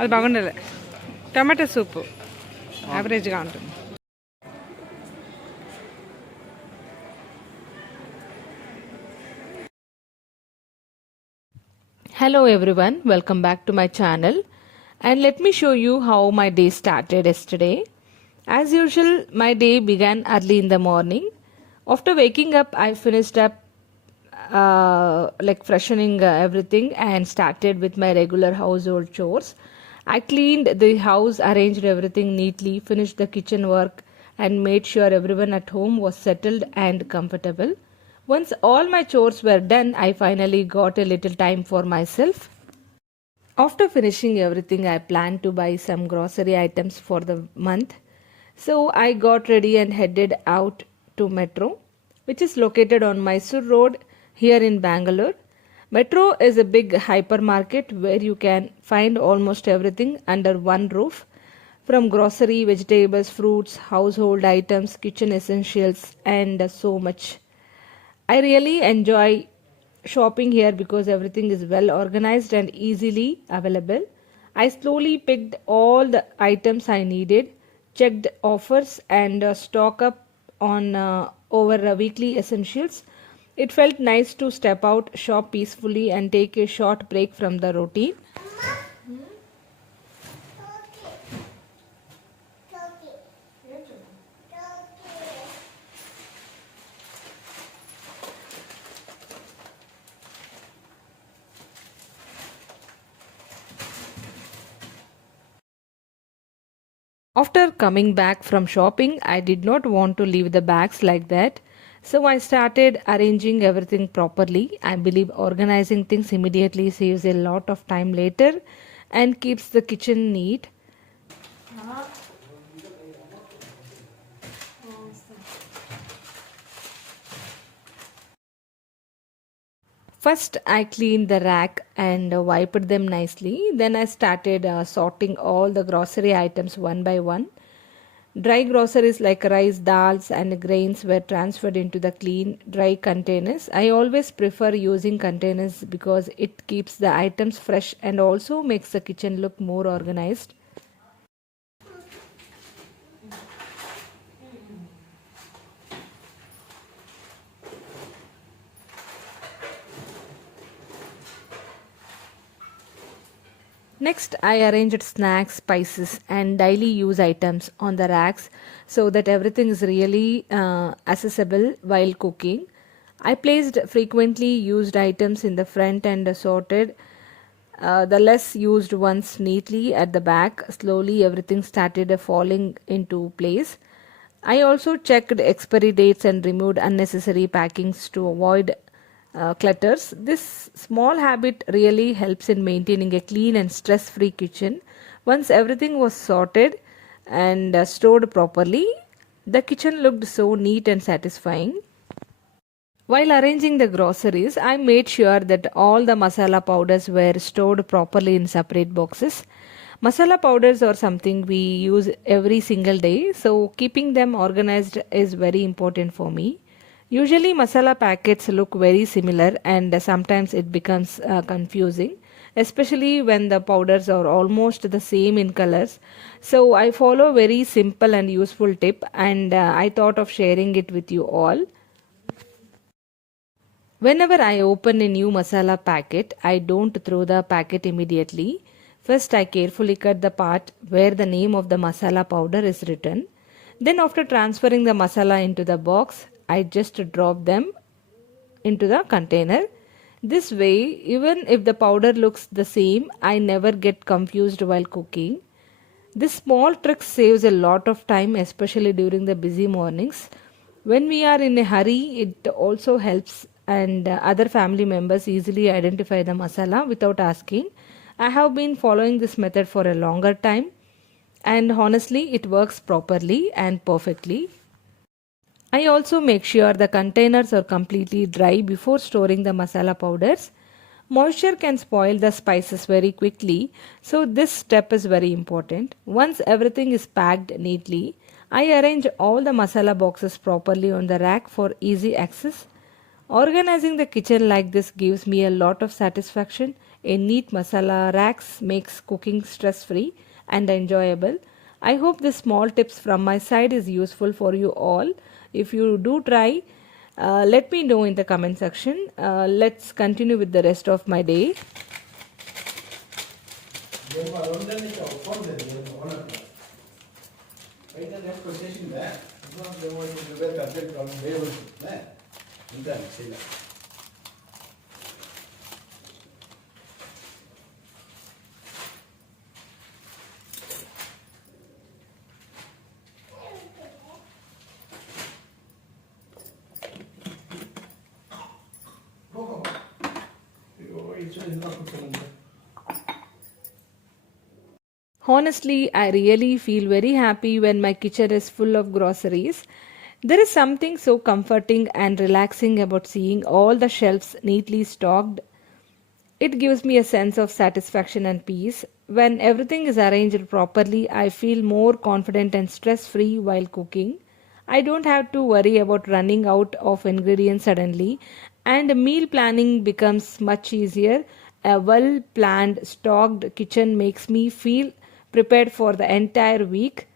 అది బాగుండదు. టమాటా సూపు యావరేజ్గా ఉంటుంది. Hello everyone, welcome back to my channel, and let me show you how my day started yesterday. As usual, my day began early in the morning. After waking up, I finished up like freshening everything and started with my regular household chores. I cleaned the house, arranged everything neatly, finished the kitchen work, and made sure everyone at home was settled and comfortable. Once all my chores were done, I finally got a little time for myself. After finishing everything, I planned to buy some grocery items for the month. So I got ready and headed out to Metro, which is located on Mysore Road here in Bangalore. Metro is a big hypermarket where you can find almost everything under one roof, from grocery, vegetables, fruits, household items, kitchen essentials, and so much. I really enjoy shopping here because everything is well organized and easily available. I slowly picked all the items I needed, checked offers, and stock up on over weekly essentials. It felt nice to step out, shop peacefully, and take a short break from the routine. After coming back from shopping, I did not want to leave the bags like that. So I started arranging everything properly. I believe organizing things immediately saves a lot of time later and keeps the kitchen neat. First, I cleaned the rack and wiped them nicely. Then I started sorting all the grocery items one by one. Dry groceries like rice, dals, and grains were transferred into the clean, dry containers. I always prefer using containers because it keeps the items fresh and also makes the kitchen look more organized. Next, I arranged snacks, spices, and daily use items on the racks so that everything is really accessible while cooking. I placed frequently used items in the front and sorted the less used ones neatly at the back. Slowly, everything started falling into place. I also checked expiry dates and removed unnecessary packings to avoid clutters. This small habit really helps in maintaining a clean and stress free kitchen. Once everything was sorted and stored properly, the kitchen looked so neat and satisfying. While arranging the groceries, I made sure that all the masala powders were stored properly in separate boxes. Masala powders are something we use every single day, so keeping them organized is very important for me. Usually, masala packets look very similar and sometimes it becomes confusing, especially when the powders are almost the same in colors. So, I follow very simple and useful tip and I thought of sharing it with you all. Whenever I open a new masala packet, I don't throw the packet immediately. First, I carefully cut the part where the name of the masala powder is written. Then, after transferring the masala into the box, I just drop them into the container. This way, even if the powder looks the same, I never get confused while cooking. This small trick saves a lot of time, especially during the busy mornings. When we are in a hurry, it also helps and other family members easily identify the masala without asking. I have been following this method for a longer time and honestly it works properly and perfectly. I also make sure the containers are completely dry before storing the masala powders. Moisture can spoil the spices very quickly, so this step is very important. Once everything is packed neatly, I arrange all the masala boxes properly on the rack for easy access. Organizing the kitchen like this gives me a lot of satisfaction. A neat masala racks makes cooking stress-free and enjoyable. I hope this small tips from my side is useful for you all. If you do try, let me know in the comment section. Let's continue with the rest of my day. Honestly, I really feel very happy when my kitchen is full of groceries. There is something so comforting and relaxing about seeing all the shelves neatly stocked. It gives me a sense of satisfaction and peace. When everything is arranged properly, I feel more confident and stress free while cooking. I don't have to worry about running out of ingredients suddenly, and meal planning becomes much easier. A well planned, stocked kitchen makes me feel prepared for the entire week.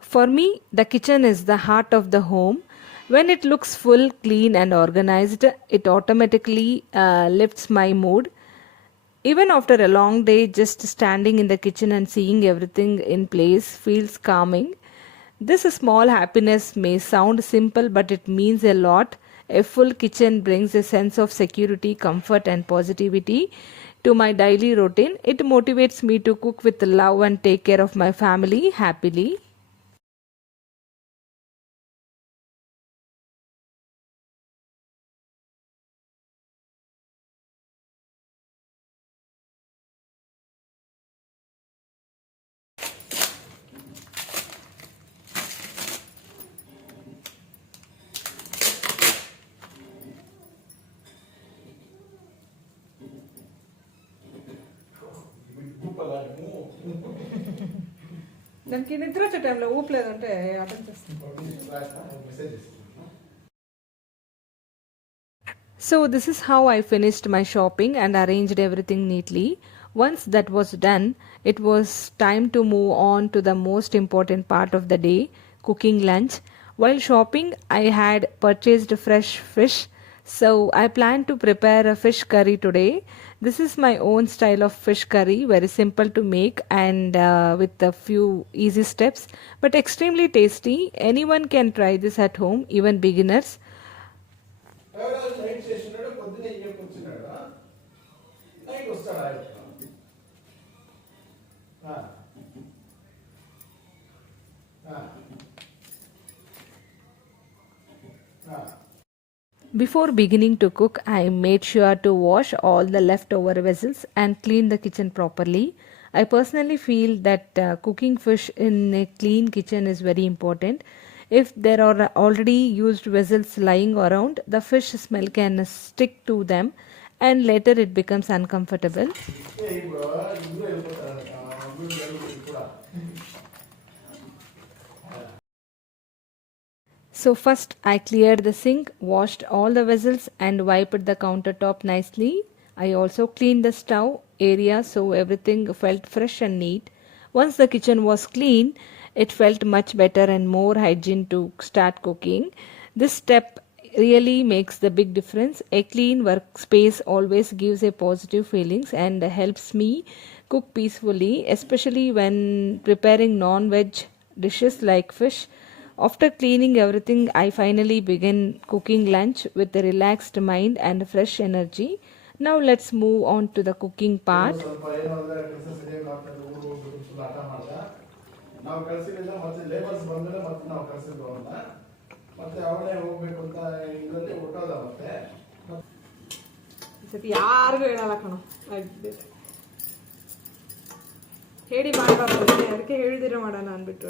For me, the kitchen is the heart of the home. When it looks full, clean, and organized, it automatically lifts my mood. Even after a long day, just standing in the kitchen and seeing everything in place feels calming. This small happiness may sound simple, but it means a lot. A full kitchen brings a sense of security, comfort, and positivity to my daily routine. It motivates me to cook with love and take care of my family happily. దానికి నిద్ర వచ్చే టైంలో ఊపలేదంటే attend చేస్తుంది. So, this is how I finished my shopping and arranged everything neatly. Once that was done, it was time to move on to the most important part of the day, cooking lunch. While shopping, I had purchased fresh fish, so I plan to prepare a fish curry today. This is my own style of fish curry, very simple to make and with a few easy steps, but extremely tasty. Anyone can try this at home, even beginners. Before beginning to cook, I made sure to wash all the leftover vessels and clean the kitchen properly. I personally feel that cooking fish in a clean kitchen is very important. If there are already used vessels lying around, the fish smell can stick to them and later it becomes uncomfortable. So first I cleared the sink, washed all the vessels and wiped the countertop nicely. I also cleaned the stove area so everything felt fresh and neat. Once the kitchen was clean, it felt much better and more hygiene to start cooking. This step really makes the big difference. A clean workspace always gives a positive feelings and helps me cook peacefully, especially when preparing non-veg dishes like fish. After cleaning everything, I finally begin cooking lunch with a relaxed mind and fresh energy. Now let's move on to the cooking part. ಈ ಸತಿ ಯಾರಿಗೂ ಹೇಳಲ್ಲ ಕಣೋ, ಹೇಳಿ ಮಾಡಬಾರ್ದು, ಅದಕ್ಕೆ ಹೇಳಿದಿರೋ ಮಾಡೋಣ ಅಂದ್ಬಿಟ್ಟು.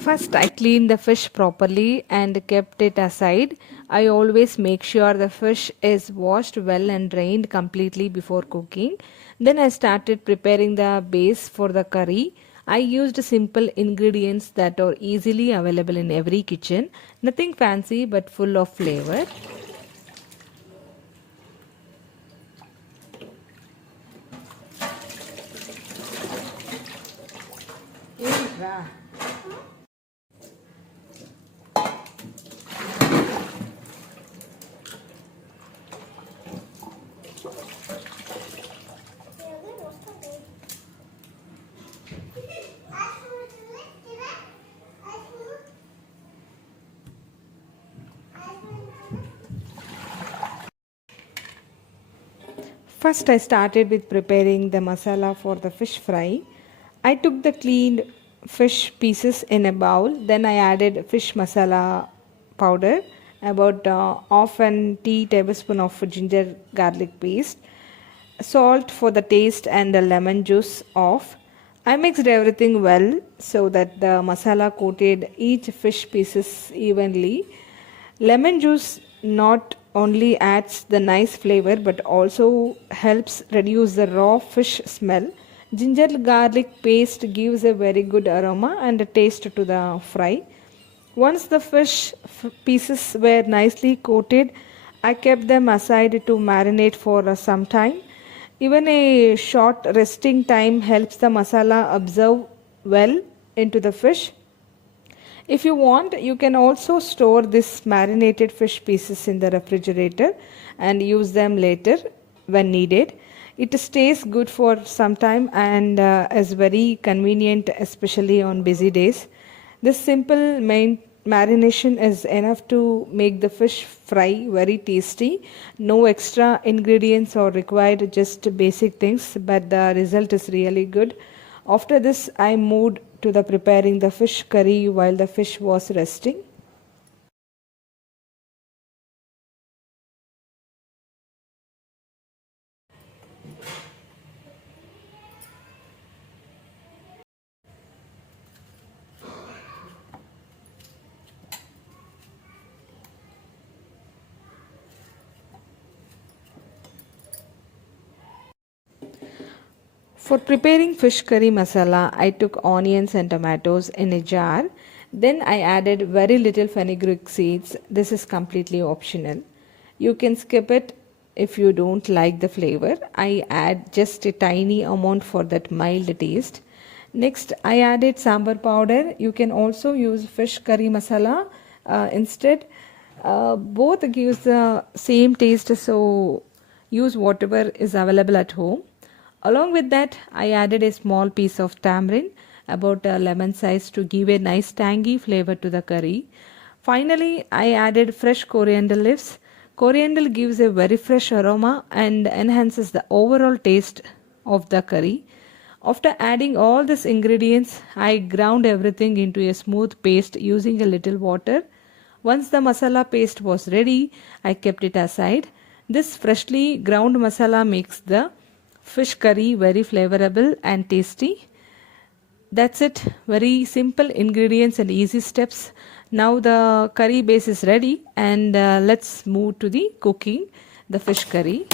First, I cleaned the fish properly and kept it aside. I always make sure the fish is washed well and drained completely before cooking. Then I started preparing the base for the curry. I used simple ingredients that are easily available in every kitchen. Nothing fancy but full of flavor. First, I started with preparing the masala for the fish fry. I took the cleaned fish pieces in a bowl, then I added fish masala powder, about half an tea tablespoon of ginger garlic paste, salt for the taste, and the lemon juice off. I mixed everything well so that the masala coated each fish pieces evenly. Lemon juice not only adds the nice flavor but also helps reduce the raw fish smell. Ginger garlic paste gives a very good aroma and a taste to the fry. Once the fish pieces were nicely coated, I kept them aside to marinate for some time. Even a short resting time helps the masala absorb well into the fish. If you want, you can also store this marinated fish pieces in the refrigerator and use them later when needed. It stays good for some time and is very convenient, especially on busy days. This simple marination is enough to make the fish fry very tasty. No extra ingredients are required, just basic things, but the result is really good. After this, I moved to the preparing the fish curry while the fish was resting. For preparing fish curry masala, I took onions and tomatoes in a jar. Then I added very little fenugreek seeds. This is completely optional. You can skip it if you don't like the flavor. I add just a tiny amount for that mild taste. Next, I added sambar powder. You can also use fish curry masala instead. Both gives the same taste, so use whatever is available at home. Along with that, I added a small piece of tamarind, about a lemon size, to give a nice tangy flavor to the curry. Finally, I added fresh coriander leaves. Coriander gives a very fresh aroma and enhances the overall taste of the curry. After adding all these ingredients, I ground everything into a smooth paste using a little water. Once the masala paste was ready, I kept it aside. This freshly ground masala makes the fish curry very flavorable and tasty. That's it. Very simple ingredients and easy steps. Now the curry base is ready, and let's move to the cooking the fish curry.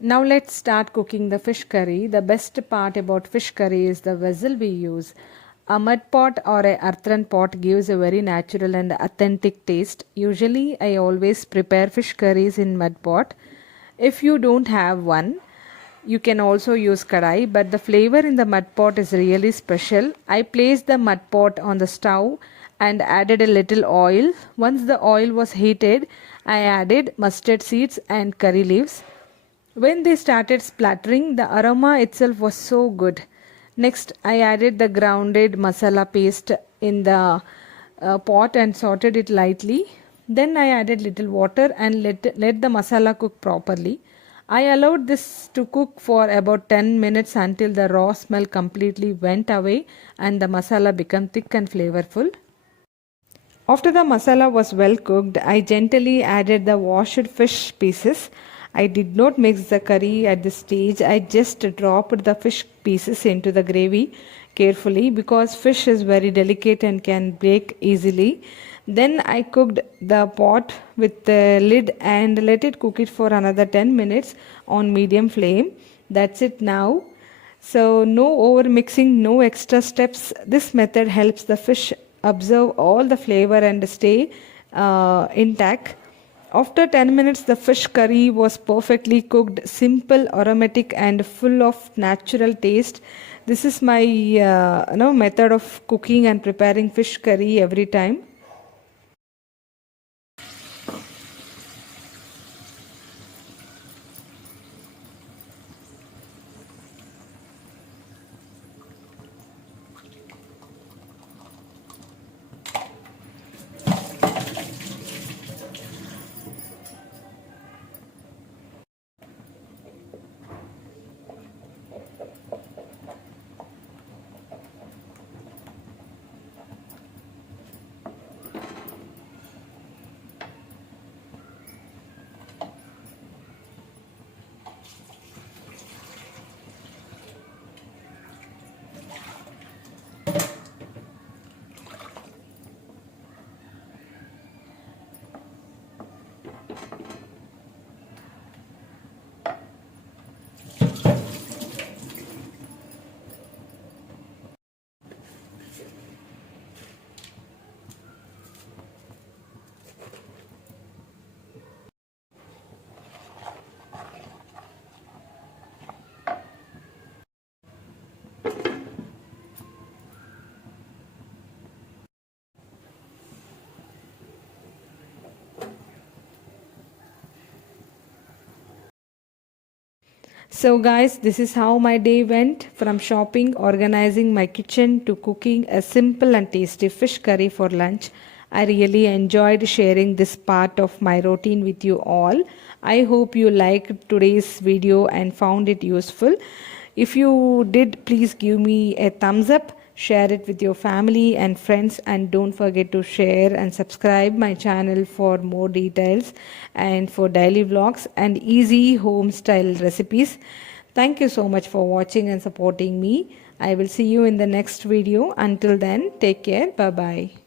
Now let's start cooking the fish curry. The best part about fish curry is the vessel we use. A mud pot or a earthen pot gives a very natural and authentic taste. Usually I always prepare fish curries in mud pot. If you don't have one, you can also use kadai, but the flavor in the mud pot is really special. I placed the mud pot on the stove and added a little oil. Once the oil was heated, I added mustard seeds and curry leaves. When they started splattering, the aroma itself was so good. Next, I added the grounded masala paste in the pot and sauteed it lightly. Then I added little water and let the masala cook properly. I allowed this to cook for about 10 minutes until the raw smell completely went away and the masala became thick and flavorful. After the masala was well cooked, I gently added the washed fish pieces. I did not mix the curry at this stage. I just dropped the fish pieces into the gravy carefully because fish is very delicate and can break easily. Then I cooked the pot with the lid and let it cook it for another 10 minutes on medium flame. That's it now. So, no over mixing, no extra steps. This method helps the fish absorb all the flavor and stay intact. After 10 minutes, the fish curry was perfectly cooked, simple, aromatic, and full of natural taste. This is my method of cooking and preparing fish curry every time. So, guys, this is how my day went from shopping, organizing my kitchen to cooking a simple and tasty fish curry for lunch. I really enjoyed sharing this part of my routine with you all. I hope you liked today's video and found it useful. If you did, please give me a thumbs up, share it with your family and friends, and don't forget to share and subscribe my channel for more details and for daily vlogs and easy home style recipes. Thank you so much for watching and supporting me. I will see you in the next video. Until then, take care. Bye bye.